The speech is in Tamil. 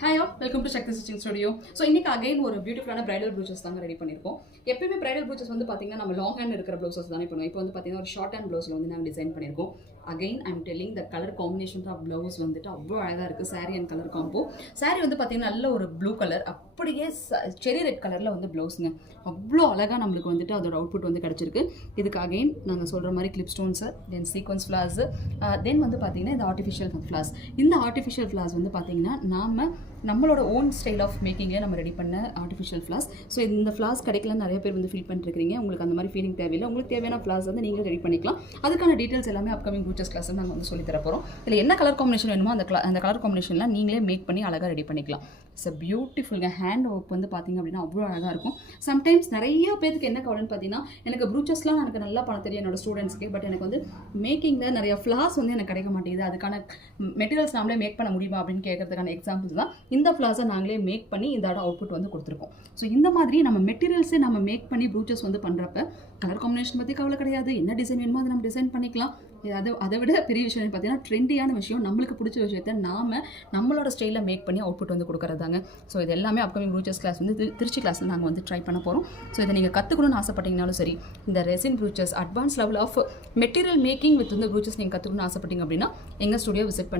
Hi all, welcome to Shakti Stitching Studio. So இன்னைக்கு again ஒரு பியூட்டிஃபுல்லான bridal brooches தாங்க ரெடி பண்ணிருக்கோம். எப்பவுமே bridal brooches வந்து பாத்தீங்கன்னா நம்ம லாங் ஹேண்ட் இருக்கிற ப்ளவுசஸ் தானே பண்ணுவோம். இப்போ வந்து பாத்தீங்கன்னா ஒரு ஷார்ட் ஹேண்ட் ப்ளவுஸ்ல வந்து நாங்க டிசைன் பண்ணிருக்கோம். Again I'm telling the color combination of blouse வந்துட்டு அவ்வளோ அழகா இருக்கு. saree and color combo. saree வந்து பாத்தீங்கன்னா நல்ல ஒரு ப்ளூ கலர், அப்படியே செரி ரெட் கலர்ல வந்து ப்ளவுஸ்ங்க. அவ்வளோ அழகா நம்மளுக்கு வந்துட்டு அதோட அவுட்புட் வந்து கிடைச்சிருக்கு. இதுக்கு அகைன் நாங்க சொல்ற மாதிரி கிளிப் ஸ்டோன்ஸ், தென் சீக்வன்ஸ் ஃபிளார்ஸ், தென் வந்து பாத்தீங்கன்னா இந்த ஆர்டிஃபிஷியல் ஃபிளார்ஸ். இந்த ஆர்டிஃபிஷியல் ஃபிளார்ஸ் வந்து பாத்தீங்கன்னா நம்மளோட ஓன் ஸ்டைல் ஆஃப் மேக்கிங்கில் நம்ம ரெடி பண்ண ஆர்டிஃபிஷியல் ஃப்ளார்ஸ். ஸோ இந்த ஃப்ளார்ஸ் கிடைக்கலன்னு நிறைய பேர் வந்து ஃபீல் பண்ணிருக்கீங்க. உங்களுக்கு அந்த மாதிரி ஃபீலிங் தேவையில்லை. உங்களுக்கு தேவையான ஃப்ளார்ஸ் வந்து நீங்களே ரெடி பண்ணிக்கலாம். அதுக்கான டீட்டெயில்ஸ் எல்லாமே அப்கமிங் ப்ரூச்சஸ் கிளாஸ் நாங்கள் வந்து சொல்லி தர போகிறோம். இதில் என்ன கலர் காம்பினேஷன் வேணுமோ அந்த கலர் காம்பினேஷன்லாம் நீங்களே மேக் பண்ணி அழகாக ரெடி பண்ணிக்கலாம். இட்ஸ் பியூட்டிஃபுல்ங்க. ஹேண்ட் ஒர்க் வந்து பார்த்தீங்க அப்படின்னா அவ்வளோ அழகாக இருக்கும். சம்டைம்ஸ் நிறைய பேருக்கு என்ன கவலைன்னு பார்த்தீங்கன்னா, எனக்கு ப்ரூச்சஸ்லாம் எனக்கு நல்லா பண்ண தெரியும் என்னோட ஸ்டூடெண்ட்ஸ்க்கு. பட் எனக்கு வந்து மேக்கிங்கில் நிறைய ஃப்ளார்ஸ் வந்து எனக்கு கிடைக்க மாட்டேங்குது. அதுக்கான மெட்டீரியல்ஸ் நாமளே மேக் பண்ண முடியுமா அப்படின்னு கேட்கறதுக்கான எக்ஸாம்பிள்ஸ் தான் இந்த ஃப்ளார்ஸை நாங்களே மேக் பண்ணி இந்த அவுட்புட் வந்து கொடுத்துருக்கோம். ஸோ இந்த மாதிரி நம்ம மெட்டீரியல்ஸே நம்ம மேக் பண்ணி ப்ரூச்சஸ் வந்து பண்ணுறப்ப கலர் காம்பினேஷன் பற்றி கவலை கிடையாது. என்ன டிசைன் வேணுமோ அதை நம்ம டிசைன் பண்ணிக்கலாம். அதை விட பெரிய விஷயம் பார்த்தீங்கன்னா ட்ரெண்டியான விஷயம், நம்மளுக்கு பிடிச்ச விஷயத்தை நம்மளோட ஸ்டைலில் மேக் பண்ணி அவுட்புட் வந்து கொடுக்குறதாங்க. ஸோ இது எல்லாமே அப்கமிங் ப்ரூச்சஸ் கிளாஸ் வந்து திருச்சி கிளாஸில் நாங்கள் வந்து ட்ரை பண்ண போகிறோம். ஸோ இதை நீங்கள் கற்றுக்கணும்னு ஆசைப்பட்டீங்கனாலும் சரி, இந்த resin brooches advance level of material making with இந்த ப்ரூச்சஸ் நீங்கள் கற்றுக்கணும்னு ஆசைப்பட்டீங்க அப்படின்னா எங்கள் ஸ்டுடியோ விசிட் பண்ணி